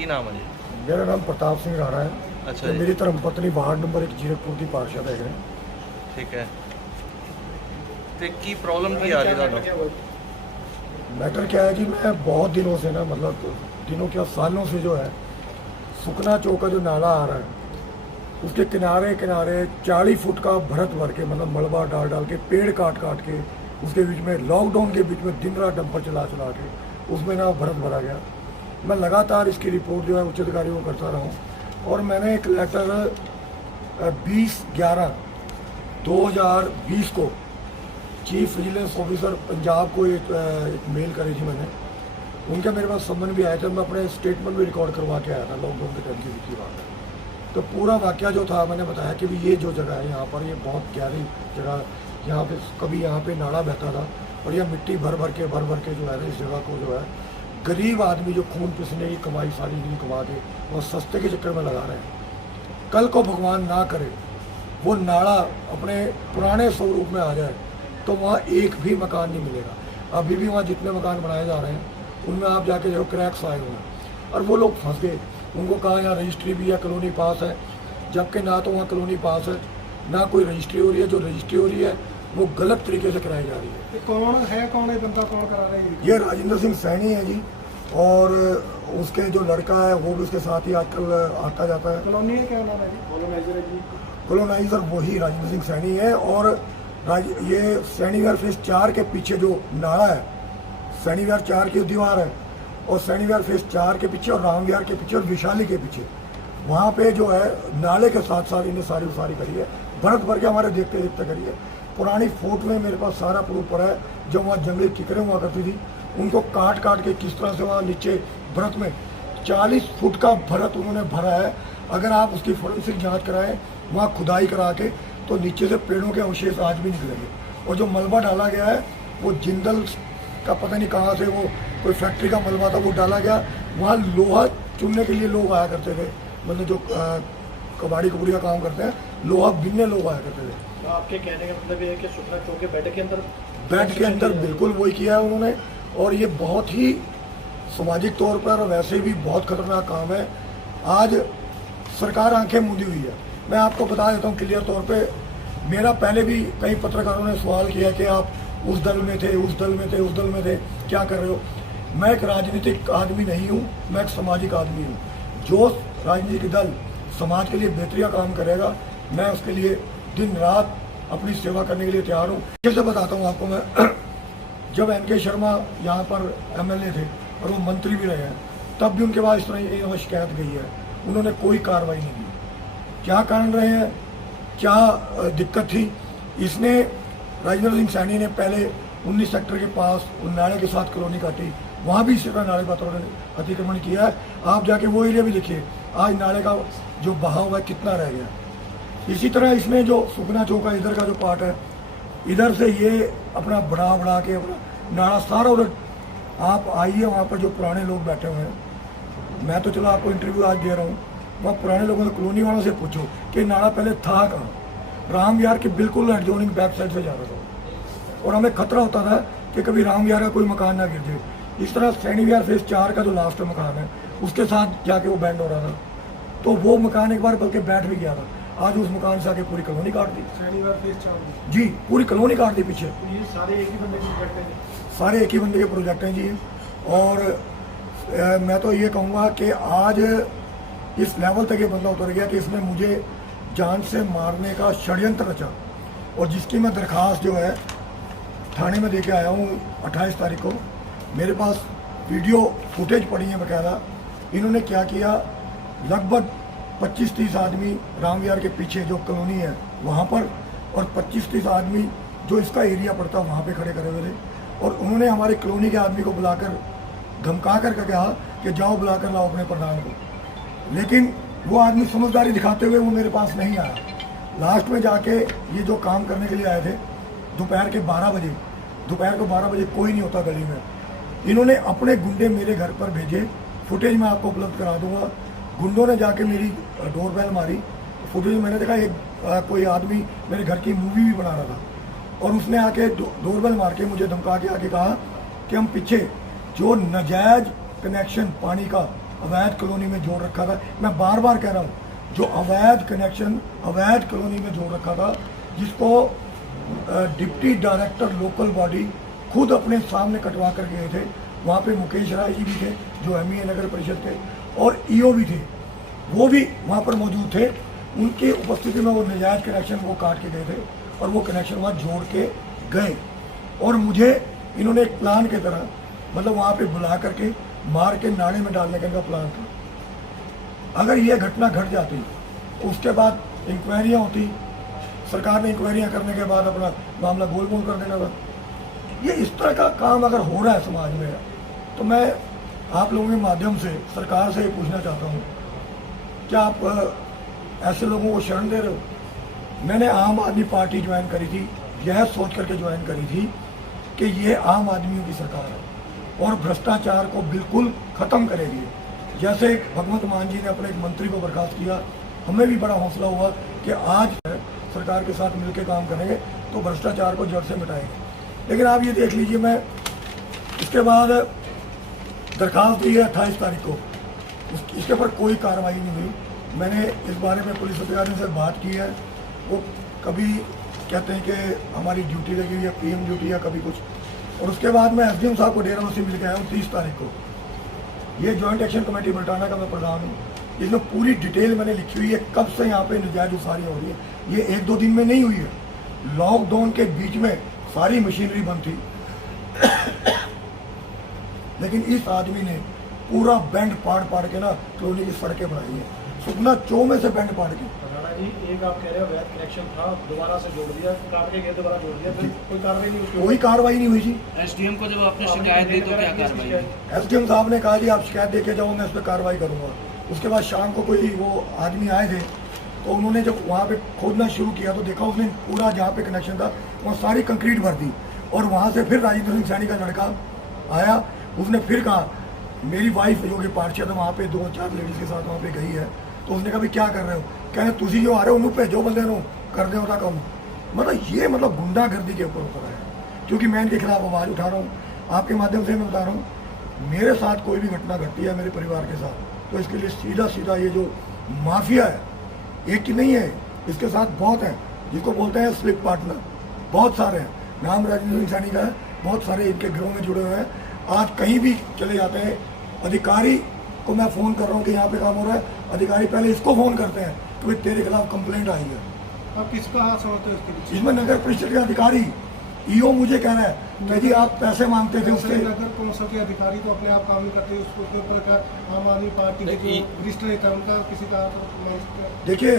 की नाम है जी? मेरा नाम प्रताप सिंह राणा है। अच्छा तो जी। मेरी धर्मपत्नी वार्ड नंबर 1 जीरकपुर की पार्षद है। ठीक है। तो की प्रॉब्लम की आ रही है? मैटर क्या है कि मैं बहुत दिनों से ना, मतलब दिनों क्या सालों से जो है, सुखना चौक का जो नाला आ रहा है उसके किनारे किनारे 40 फुट का भरत भर के, मतलब मलबा डाल डाल के, पेड़ काट काट के, उसके बीच में लॉकडाउन के बीच में दिन रात डंपर चला चला के उसमें ना भरत भरा गया। मैं लगातार इसकी रिपोर्ट जो है उच्च अधिकारियों को करता रहा हूँ और मैंने एक लेटर 20/11/2020 को चीफ विजिलेंस ऑफिसर पंजाब को एक मेल करी थी मैंने। उनका मेरे पास सम्मन भी आया था, मैं अपने स्टेटमेंट भी रिकॉर्ड करवा के आया था लॉकडाउन के टाइम की बात है। तो पूरा वाकया जो था मैंने बताया कि भी ये जो जगह है यहाँ पर, ये बहुत गहरी जगह, यहाँ पे कभी यहाँ पे नाला बहता था और यह मिट्टी भर भर के जो है ना, इस जगह को जो है गरीब आदमी जो खून पीसने की कमाई सारी नहीं कमा के और सस्ते के चक्कर में लगा रहे हैं। कल को भगवान ना करे वो नाला अपने पुराने स्वरूप में आ जाए तो वहाँ एक भी मकान नहीं मिलेगा। अभी भी वहाँ जितने मकान बनाए जा रहे हैं उनमें आप जाके देखो क्रैक्स आए हुए हैं और वो लोग फंस गए। उनको कहा यहाँ रजिस्ट्री भी है, कॉलोनी पास है, जबकि ना तो वहाँ कॉलोनी पास है ना कोई रजिस्ट्री हो रही है। जो रजिस्ट्री हो रही है वो गलत तरीके से कराई जा रही है। कौन है, कौन है बंदा, कौन करा रहे हैं? ये राजेंद्र सिंह सैनी है जी, और उसके जो लड़का है वो भी उसके साथ ही आजकल आता जाता है। कॉलोनी है, क्या नाम है जी? कॉलोनाइजर है जी। कॉलोनाइजर वही राजेंद्र सिंह सैनी है। और ये सैनीवार फेज 4 के पीछे जो नाला है, सैनीवार 4 की दीवार है और सैनीवार फेज 4 के पीछे और रामविहार के पीछे और विशाली के पीछे, वहाँ पे जो है नाले के साथ साथ इन्हें सारी उसारी करी है, भरत भर के हमारे देखते देखते करी है। पुरानी फोटो में मेरे पास सारा प्रूफ पड़ा है। जब वहाँ जंगली किकरें हुआ करती थी उनको काट काट के किस तरह से वहाँ नीचे भरत में 40 फुट का भरत उन्होंने भरा है। अगर आप उसकी फोरेंसिक जांच कराएं वहाँ खुदाई करा के तो नीचे से पेड़ों के अवशेष आज भी निकलेंगे। और जो मलबा डाला गया है वो जिंदल का पता नहीं कहाँ से, वो कोई फैक्ट्री का मलबा था, वो डाला गया। वहाँ लोहा चुनने के लिए लोग आया करते थे, मतलब जो कबाड़ी कबूड़ी का काम करते हैं, लोहा बिनने लोग आया करते थे। तो आपके कहने का मतलब ये है कि सुखना चौक के बेड के अंदर बिल्कुल वही किया है उन्होंने। और ये बहुत ही सामाजिक तौर पर वैसे भी बहुत खतरनाक काम है। आज सरकार आंखें मूंदी हुई है। मैं आपको बता देता हूँ क्लियर तौर पे, मेरा पहले भी कई पत्रकारों ने सवाल किया कि आप उस दल में थे, उस दल में थे, उस दल में थे, क्या कर रहे हो। मैं एक राजनीतिक आदमी नहीं हूँ, मैं एक सामाजिक आदमी हूँ। जो राजनीतिक दल समाज के लिए बेहतरीन काम करेगा मैं उसके लिए दिन रात अपनी सेवा करने के लिए तैयार हूँ। कैसे बताता हूँ आपको मैं, जब NK शर्मा यहाँ पर MLA थे और वो मंत्री भी रहे हैं, तब भी उनके पास इस तरह शिकायत गई है, उन्होंने कोई कार्रवाई नहीं की। क्या कारण रहे हैं, क्या दिक्कत थी? इसने राजेंद्र सिंह सैनी ने पहले 19 सेक्टर के पास उन नाले के साथ कॉलोनी काटी, वहाँ भी इसी तरह नाले पर उन्होंने अतिक्रमण किया है। आप जाके वो एरिया भी देखिए, आज नाले का जो बहाव है कितना रह गया। इसी तरह इसमें जो सुखना चौक इधर का जो पार्ट है, इधर से ये अपना बढ़ा के अपना नाला सारा उधर, आप आइए वहाँ पर जो पुराने लोग बैठे हुए हैं, मैं तो चलो आपको इंटरव्यू आज दे रहा हूँ, वहाँ पुराने लोगों से, कॉलोनी वालों से पूछो कि नाला पहले था कहाँ। राम विहार के बिल्कुल एडजॉइनिंग बैक साइड से जा रहा था और हमें खतरा होता था कि कभी राम विहार का कोई मकान ना गिर जाए। इस तरह सैनी विहार फेज 4 का जो लास्ट मकान है उसके साथ जाके वो बैंड हो रहा था, तो वो मकान एक बार बल्कि बैठ भी गया था। आज उस मकान से आके पूरी कॉलोनी काट दी जी, पूरी कॉलोनी काट दी पीछे। तो ये सारे एक ही बंदे के प्रोजेक्ट हैं? सारे एक ही बंदे के प्रोजेक्ट हैं जी। और मैं तो ये कहूँगा कि आज इस लेवल तक ये बंदा उतर गया कि इसने मुझे जान से मारने का षड्यंत्र रचा, और जिसकी मैं दरखास्त जो है थाने में दे के आया हूँ 28 तारीख को। मेरे पास वीडियो फुटेज पड़ी है बकायदा। इन्होंने क्या किया, लगभग 25-30 आदमी राम विहार के पीछे जो कॉलोनी है वहाँ पर, और 25-30 आदमी जो इसका एरिया पड़ता वहाँ पे खड़े करे हुए थे। और उन्होंने हमारे कॉलोनी के आदमी को बुलाकर धमका कर कहा कि जाओ बुलाकर लाओ अपने प्रधान को, लेकिन वो आदमी समझदारी दिखाते हुए वो मेरे पास नहीं आया। लास्ट में जाके ये जो काम करने के लिए आए थे दोपहर को 12 बजे कोई नहीं होता गली में, इन्होंने अपने गुंडे मेरे घर पर भेजे। फुटेज मैं आपको उपलब्ध करा दूंगा। गुंडों ने जाके मेरी डोरबेल मारी, फुटेज मैंने देखा एक कोई आदमी मेरे घर की मूवी भी बना रहा था, और उसने आके डोरबेल मार के मुझे धमका के आके कहा कि हम पीछे जो नाजायज कनेक्शन पानी का अवैध कॉलोनी में जोड़ रखा था। मैं बार बार कह रहा हूँ, जो अवैध कनेक्शन अवैध कॉलोनी में जोड़ रखा था, जिसको डिप्टी डायरेक्टर लोकल बॉडी खुद अपने सामने कटवा कर गए थे। वहाँ पे मुकेश राय जी भी थे जो MEA नगर परिषद के, और EO भी थे, वो भी वहाँ पर मौजूद थे। उनकी उपस्थिति में वो नजायज़ कनेक्शन वो काट के गए थे और वो कनेक्शन वहाँ जोड़ के गए। और मुझे इन्होंने एक प्लान की तरह मतलब वहाँ पे बुला करके मार के नाले में डालने का इनका प्लान था। अगर ये घटना घट जाती तो उसके बाद इंक्वायरियाँ होती, सरकार ने इंक्वायरियाँ करने के बाद अपना मामला गोल मोल कर देना था। ये इस तरह का काम अगर हो रहा है समाज में, तो मैं आप लोगों के माध्यम से सरकार से ये पूछना चाहता हूँ, क्या आप ऐसे लोगों को शरण दे रहे हो? मैंने आम आदमी पार्टी ज्वाइन करी थी, यह सोच करके ज्वाइन करी थी कि ये आम आदमियों की सरकार है और भ्रष्टाचार को बिल्कुल ख़त्म करेगी। जैसे भगवंत मान जी ने अपने एक मंत्री को बर्खास्त किया, हमें भी बड़ा हौसला हुआ कि आज सरकार के साथ मिलकर काम करेंगे तो भ्रष्टाचार को जड़ से मिटाएंगे। लेकिन आप ये देख लीजिए, मैं इसके बाद दरखास्त दी है 28 तारीख को, इसके ऊपर कोई कार्रवाई नहीं हुई। मैंने इस बारे में पुलिस अधिकारियों से बात की है, वो कभी कहते हैं कि हमारी ड्यूटी लगी हुई है, PM ड्यूटी या कभी कुछ। और उसके बाद मैं SDM साहब को डेराबस्सी मिल के आया हूँ 30 तारीख को। ये जॉइंट एक्शन कमेटी बल्टाना का मैं प्रधान हूँ, इसमें पूरी डिटेल मैंने लिखी हुई है कब से यहाँ पे नजायज उसारी हो रही है। ये 1-2 दिन में नहीं हुई है, लॉकडाउन के बीच में सारी मशीनरी बंद थी लेकिन इस आदमी ने पूरा बैंड पाड़ के ना कॉलोनी की सड़कें बनाई है, सुखना चौ में से बैंड पाड़ के। राणा जी, एक आप कह रहे हो अवैध कनेक्शन था, दोबारा से जोड़ दिया, काट के गए दोबारा जोड़ दिया, फिर कोई कार्रवाई नहीं हुई? कोई कार्रवाई नहीं हुई जी। SDM को जब आपने शिकायत दी तो क्या कार्रवाई हुई? SDM साहब ने कहा जी आप शिकायत दे के जाओ, मैं इस पर कार्रवाई करूँगा। उसके बाद शाम को कोई वो आदमी आए थे, तो उन्होंने जब वहाँ पे खोदना शुरू किया तो देखा उसने पूरा जहाँ पे कनेक्शन था वहाँ सारी कंक्रीट भर दी। और वहाँ से फिर राजेंद्र सिंह सैनी का लड़का आया, उसने फिर कहा, मेरी वाइफ जो कि पार्षद है वहाँ पे 2-4 लेडीज़ के साथ वहाँ पे गई है, तो उसने कहा भी क्या कर रहे हो? कहने तुझी जो आ रहे हो उन्होंने भेजो बंदे नो कर दे होता कम। मतलब ये मतलब गुंडागर्दी के ऊपर उतर है, क्योंकि मैं इनके खिलाफ आवाज़ उठा रहा हूँ। आपके माध्यम से मैं बता रहा हूँ, मेरे साथ कोई भी घटना घटती है मेरे परिवार के साथ, तो इसके लिए सीधा ये जो माफिया है, एक ही नहीं है, इसके साथ बहुत हैं, जिसको बोलते हैं स्लिप पार्टनर, बहुत सारे हैं। नाम राजेंद्र सिंह सैनी का है, बहुत सारे इनके गिरोह में जुड़े हुए हैं। आज कहीं भी चले जाते हैं, अधिकारी को मैं फ़ोन कर रहा हूँ कि यहाँ पे काम हो रहा है, अधिकारी पहले इसको फ़ोन करते हैं कि भाई तेरे खिलाफ कंप्लेंट आई है। आप किसका हाथ समझते हो इसके पीछे? इसमें नगर परिषद के अधिकारी EO मुझे कह रहा है कि जी आप पैसे मांगते थे उससे। नगर कौंसिल के अधिकारी तो अपने आप काम नहीं करते, उसके ऊपर का आम आदमी पार्टी के जो वरिष्ठ नेता उनका किसी का। देखिए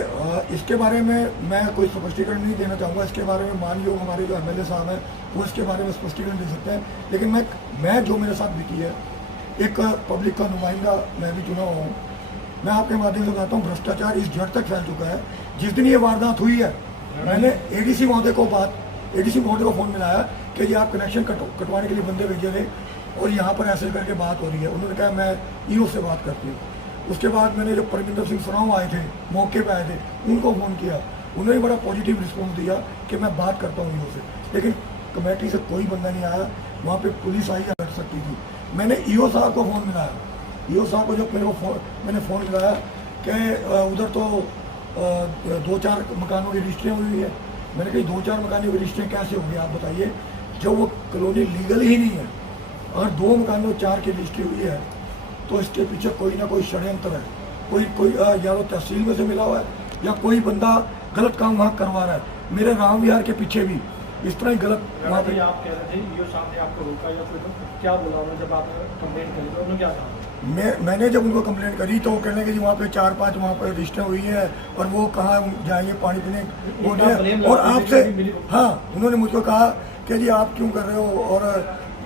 इसके बारे में मैं कोई स्पष्टीकरण नहीं देना चाहूँगा। इसके बारे में मान लो हमारे जो MLA साहब हैं वो इसके बारे में स्पष्टीकरण दे सकते हैं, लेकिन मैं जो मेरे साथ बीती है, एक पब्लिक का नुमाइंदा मैं भी चुना हुआ हूँ। मैं आपके माध्यम से बताता हूँ, भ्रष्टाचार इस जड़ तक फैल चुका है। जिस दिन ये वारदात हुई है, मैंने ADC महोदय को फ़ोन मिलाया कि जी आप कनेक्शन कटवाने के लिए बंदे भेजे थे और यहाँ पर ऐसे करके बात हो रही है। उन्होंने कहा मैं EO से बात करती हूँ। उसके बाद मैंने जो परमिंदर सिंह सराव आए थे, मौके पे आए थे, उनको फ़ोन किया, उन्होंने बड़ा पॉजिटिव रिस्पॉन्स दिया कि मैं बात करता हूँ EO से। लेकिन कमेटी से कोई बंदा नहीं आया, वहाँ पे पुलिस आई या कर सकती थी। मैंने EO साहब को फ़ोन मिलाया, EO साहब को जब मैंने फ़ोन मिलाया कि उधर तो 2-4 मकानों की रजिस्ट्रियाँ हुई है। मैंने कही 2-4 मकानों की रजिस्ट्रियाँ कैसे होगी आप बताइए, जब वो कॉलोनी लीगल ही नहीं है। अगर 2 मकानों 4 की रजिस्ट्री हुई है तो इसके पीछे कोई ना कोई षड्यंत्र है, कोई या तो तहसील में से मिला हुआ है या कोई बंदा गलत काम वहाँ करवा रहा है। मेरे राम विहार के पीछे भी इस तरह ही गलत वहाँ पे। आप कह रहे थे EO साहब ने आपको रोका या फिर क्या बोला उन्होंने जब आपने कंप्लेंट करी तो उन्होंने क्या कहा? मैंने जब उनको कंप्लेंट करी तो वो कहने कि जी वहाँ पे 4-5 वहाँ पर रजिस्टर हुई है और वो कहाँ जाएंगे पानी पीने वो नहीं। और आपसे हाँ उन्होंने मुझको कहा कि जी आप क्यों कर रहे हो, और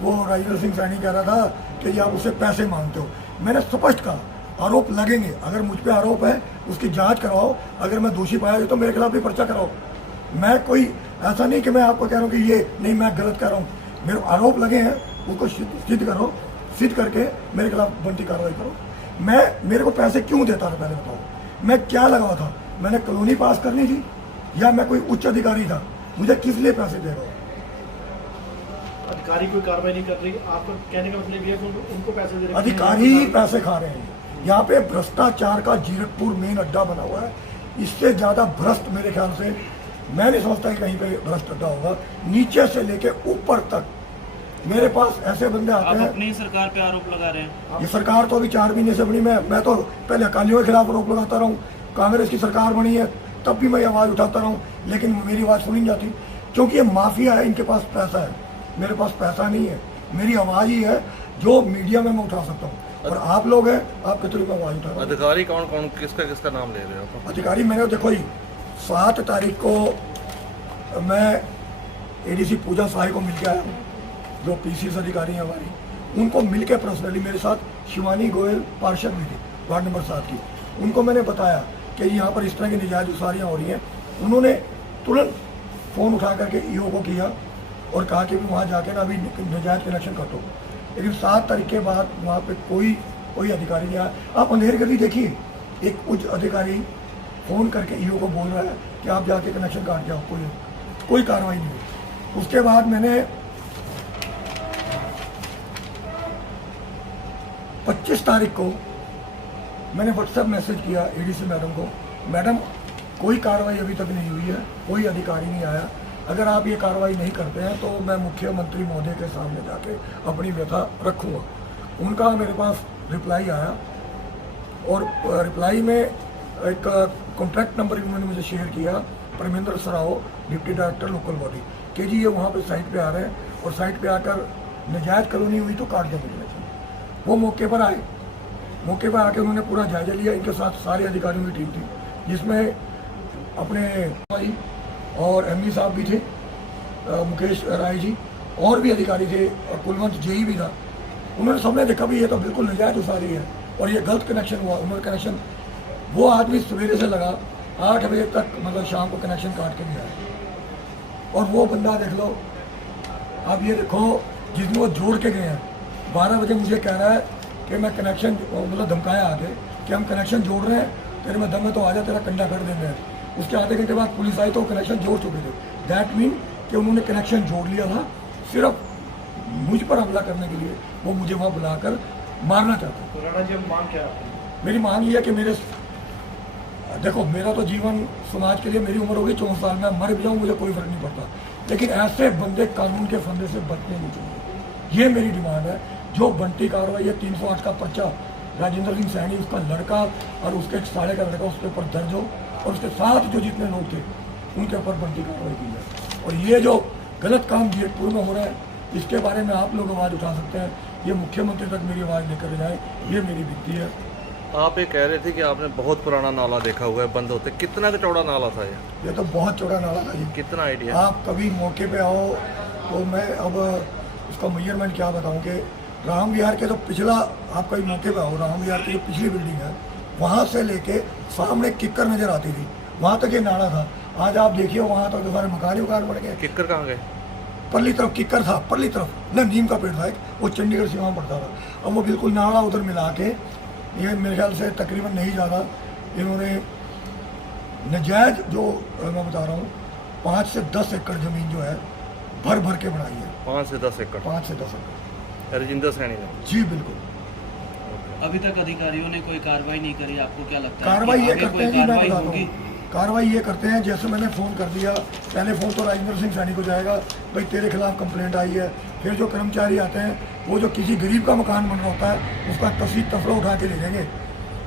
वो राजेंद्र सिंह सैनी कह रहा था कि जी आप उससे पैसे मांगते हो। मैंने स्पष्ट कहा आरोप लगेंगे, अगर मुझ पर आरोप है उसकी जाँच करवाओ, अगर मैं दोषी पाया जाए तो मेरे खिलाफ भी पर्चा कराओ। मैं कोई ऐसा नहीं कि मैं आपको कह रहा हूँ कि ये नहीं मैं गलत कर रहा हूँ, मेरे आरोप लगे हैं उसको सिद्ध करो, सिद्ध करके मेरे खिलाफ बनती कार्रवाई करो। मेरे को पैसे क्यों देता था पहले बताओ, मैं क्या लगा हुआ था? मैंने कॉलोनी पास करनी थी या मैं कोई उच्च अधिकारी था? मुझे किस लिए पैसे दे रहा हूँ? अधिकारी कोई कार्रवाई नहीं कर रही, आपको कहने का मतलब ये है कि उनको पैसे दे रहे हैं? अधिकारी ही पैसे खा रहे हैं, यहाँ पे भ्रष्टाचार का जीरकपुर मेन अड्डा बना हुआ है। इससे ज़्यादा भ्रष्ट मेरे ख्याल से मैं नहीं समझता कि कहीं पे भ्रष्ट अड्डा होगा। नीचे से लेके ऊपर तक मेरे पास ऐसे बंदे आते आप हैं। अपनी सरकार पे आरोप लगा रहे हैं। ये सरकार तो अभी 4 महीने से बनी, मैं तो पहले अकालियों के खिलाफ आरोप लगाता रहा हूँ। कांग्रेस की सरकार बनी है तब भी मैं ये आवाज़ उठाता रहा हूँ, लेकिन मेरी आवाज़ सुनी नहीं जाती, क्योंकि ये माफिया है, इनके पास पैसा है। मेरे पास पैसा नहीं है, मेरी आवाज़ ही है जो मीडिया में मैं उठा सकता हूँ, और आप लोग हैं, आपके थ्रू मैं आवाज़ उठा रहा हूँ। अधिकारी कौन कौन किसका नाम ले रहे हो? अधिकारी मैंने देखो जी 7 तारीख को मैं एडीसी पूजा साही को मिल के आया हूँ, जो पीसीएस अधिकारी हैं हमारी, उनको मिल के पर्सनली, मेरे साथ शिवानी गोयल पार्षद भी थी वार्ड नंबर 7 की, उनको मैंने बताया कि यहाँ पर इस तरह की निजायज उसारियाँ हो रही हैं। उन्होंने तुरंत फ़ोन उठा करके ईओ को किया और कहा कि वहाँ जाके ना अभी निजायज कनेक्शन काटो, लेकिन 7 तारीख के बाद वहाँ पे कोई अधिकारी नहीं आया। आप अंधेर गली देखिए, एक उच्च अधिकारी फ़ोन करके ईओ को बोल रहा है कि आप जाके कनेक्शन काट जाओ, कोई कार्रवाई नहीं हुई। उसके बाद मैंने 25 तारीख को मैंने व्हाट्सएप मैसेज किया एडीसी मैडम को, मैडम कोई कार्रवाई अभी तक नहीं हुई है, कोई अधिकारी नहीं आया, अगर आप ये कार्रवाई नहीं करते हैं तो मैं मुख्यमंत्री महोदय के सामने जाके अपनी व्यथा रखूँगा। उनका मेरे पास रिप्लाई आया, और रिप्लाई में एक कॉन्टैक्ट नंबर भी उन्होंने मुझे शेयर किया, Parmendra Sarao, deputy director local body, कि जी ये वहाँ पे साइट पे आ रहे हैं और साइट पे आकर नजायज कॉलोनी हुई तो काट देंगे। वो मौके पर आए, मौके पर आके उन्होंने पूरा जायजा लिया। इनके साथ सारे अधिकारियों की टीम थी, जिसमें अपने भाई और एमडी साहब भी थे, मुकेश राय जी, और भी अधिकारी थे, और कुलवंत जेई भी था। उन्होंने सबने देखा भी ये तो बिल्कुल नजायज उसारी है और ये गलत कनेक्शन हुआ। उन्होंने कनेक्शन, वो आदमी सवेरे से लगा 8 बजे तक, मतलब शाम को कनेक्शन काट के नहीं आया। और वो बंदा देख लो, आप ये देखो, जिसमें वो जोड़ के गए हैं, 12 बजे मुझे कह रहा है कि मैं कनेक्शन, मतलब धमकाया आगे कि हम कनेक्शन जोड़ रहे हैं, तेरे में दम है तो आ जा, तेरा कंडा कर देंगे। उसके आधे घंटे बाद पुलिस आई तो कनेक्शन जोड़ चुके थे। दैट मीन कि उन्होंने कनेक्शन जोड़ लिया था सिर्फ मुझ पर हमला करने के लिए। वो मुझे वहाँ बुलाकर मारना चाहते। तो राणा जी अब मांग क्या है? मेरी मांग ये है कि देखो, मेरा तो जीवन समाज के लिए, मेरी उम्र होगी 64 साल, मैं मर भी जाऊँ मुझे कोई फर्क नहीं पड़ता, लेकिन ऐसे बंदे कानून के फंदे से बचने नहीं चाहिए। ये मेरी डिमांड है। जो बंटी कार्रवाई है, 308 का पर्चा, राजेंद्र सिंह सैनी, उसका लड़का और उसके एक साले का लड़का, उसके ऊपर दर्ज हो, और उसके साथ जो जितने लोग थे उनके ऊपर बंटी कार्रवाई की जाए। और ये जो गलत काम जीरकपुर में हो रहा है, इसके बारे में आप लोग आवाज़ उठा सकते हैं, ये मुख्यमंत्री तक मेरी आवाज़ लेकर जाए, ये मेरी विनती है। आप ये कह रहे थे कि आपने बहुत पुराना नाला देखा हुआ है बंद होते, कितना का चौड़ा नाला था ये तो बहुत चौड़ा नाला था जी। कितना आइडिया? आप कभी मौके पे आओ तो मैं अब उसका मेजरमेंट क्या बताऊं कि राम विहार के तो पिछला, आप कभी मौके पे आओ, राम विहार की जो पिछली बिल्डिंग है, वहाँ से लेके सामने किक्कर नजर आती थी, वहाँ तक ये नाला था। आज आप देखिए वहाँ तक तो सारे मकान बन गए। किक्कर कहाँ गए? परली तरफ किक्कर था, परली तरफ ना, नीम का पेड़ था एक, वो चंडीगढ़ सीमा में पड़ता था। अब वो बिल्कुल नाला उधर मिला के, ये मेरे ख्याल से तकरीबन नहीं ज़्यादा इन्होंने नजायज, जो मैं बता रहा हूँ, 5 से 10 एकड़ ज़मीन जो है भर भर के बनाई है। 5 से 10 एकड़? 5 से 10 एकड़, राजेंद्र सैनी ने? जी बिल्कुल। अभी तक अधिकारियों ने कोई कार्रवाई नहीं करी, आपको क्या लगता है? कार्रवाई ये आगे करते कोई हैं जी, मैं कार्रवाई बताता होगी? हूँ, कार्रवाई ये करते हैं, जैसे मैंने फ़ोन कर दिया, पहले फ़ोन तो राजेंद्र सिंह सैनी को जाएगा, भाई तेरे खिलाफ कंप्लेंट आई है। फिर जो कर्मचारी आते हैं, वो जो किसी गरीब का मकान बन रहा होता है, उसका तफरा उठा के ले जाएंगे,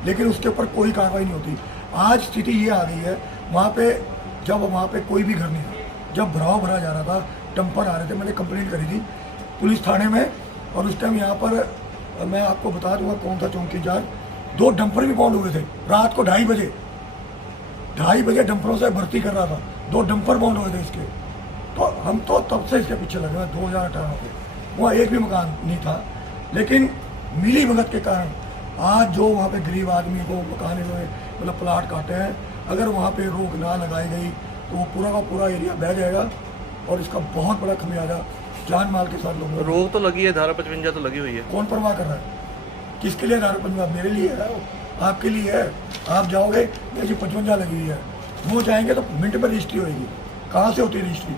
लेकिन उसके ऊपर कोई कार्रवाई नहीं होती। आज स्थिति ये आ गई है, वहाँ पे जब वहाँ पे कोई भी घर नहीं था, जब भराव भरा जा रहा था, डंपर आ रहे थे, मैंने कंप्लेंट करी थी पुलिस थाने में, और उस टाइम यहाँ पर मैं आपको बता दूंगा कौन था चौकीदार, 2 डंपर भी बाउंड हुए थे रात को 2:30 बजे डंपरों से भर्ती कर रहा था, 2 डंपर बाउंड हुए थे इसके। तो हम तो तब से इसके पीछे लगे हैं, 2018 में वहाँ एक भी मकान नहीं था, लेकिन मिली भगत के कारण आज जो वहाँ पे गरीब आदमी को मकान इन्होंने, मतलब प्लाट काटे हैं, अगर वहाँ पे रोक ना लगाई गई तो वो पूरा का पूरा एरिया बह जाएगा, और इसका बहुत बड़ा खमियाजा जान माल के साथ लोगों को। रोक तो लगी है, धारा 55 तो लगी हुई है। कौन परवाह कर रहा है? किसके लिए धारा 55? मेरे लिए है, आपके लिए है। आप जाओगे जी 55 लगी हुई है, वो जाएंगे तो मिनट में रजिस्ट्री होगी। कहाँ से होती है रजिस्ट्री?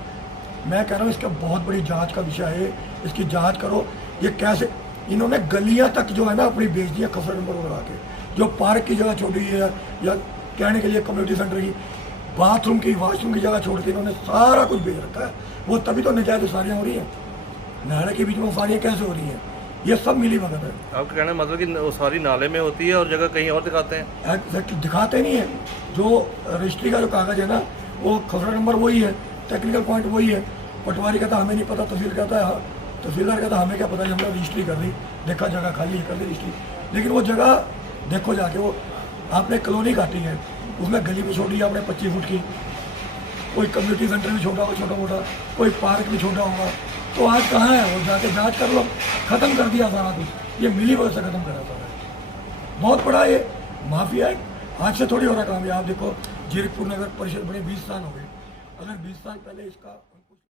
मैं कह रहा हूँ इसका बहुत बड़ी जांच का विषय है, इसकी जांच करो। ये कैसे इन्होंने गलियां तक जो है ना अपनी बेच दी है खसरा नंबर लगा के। जो पार्क की जगह छोड़ी है या कहने के लिए कम्युनिटी सेंटर की बाथरूम की वॉशरूम की जगह छोड़ के इन्होंने सारा कुछ बेच रखा है। वो तभी तो नजायज उसारियाँ हो रही हैं, नाले के बीच में उसारियाँ कैसे हो रही हैं, ये सब मिली भगत है। आपका कहना मतलब कि उसारी नाले में होती है और जगह कहीं और दिखाते हैं। एग्जैक्ट दिखाते नहीं है। जो रजिस्ट्री का जो कागज़ है ना वो खसरा नंबर वही है, टेक्निकल पॉइंट वही है। पटवारी कहता हमें नहीं पता, तहसील कहता है हाँ, तहसीलदार कहता हमें क्या पता, हमने रजिस्ट्री कर दी, देखा जगह खाली है, कर दी रजिस्ट्री। लेकिन वो जगह देखो जाके, वो आपने कॉलोनी काटी है, उसमें गली भी छोड़ी है आपने 25 फुट की, कोई कम्युनिटी सेंटर भी छोटा होगा छोटा मोटा, कोई पार्क भी छोटा होगा, तो आज कहाँ है वो, जाके जांच कर लो। ख़त्म कर दिया सारा कुछ, ये मिली वजह से ख़त्म करा सारा। बहुत बड़ा ये माफिया है, आज से थोड़ी हो रहा काम। ये आप देखो जीरकपुर नगर परिषद बने 20 साल हो गए, अगर 20 साल पहले इसका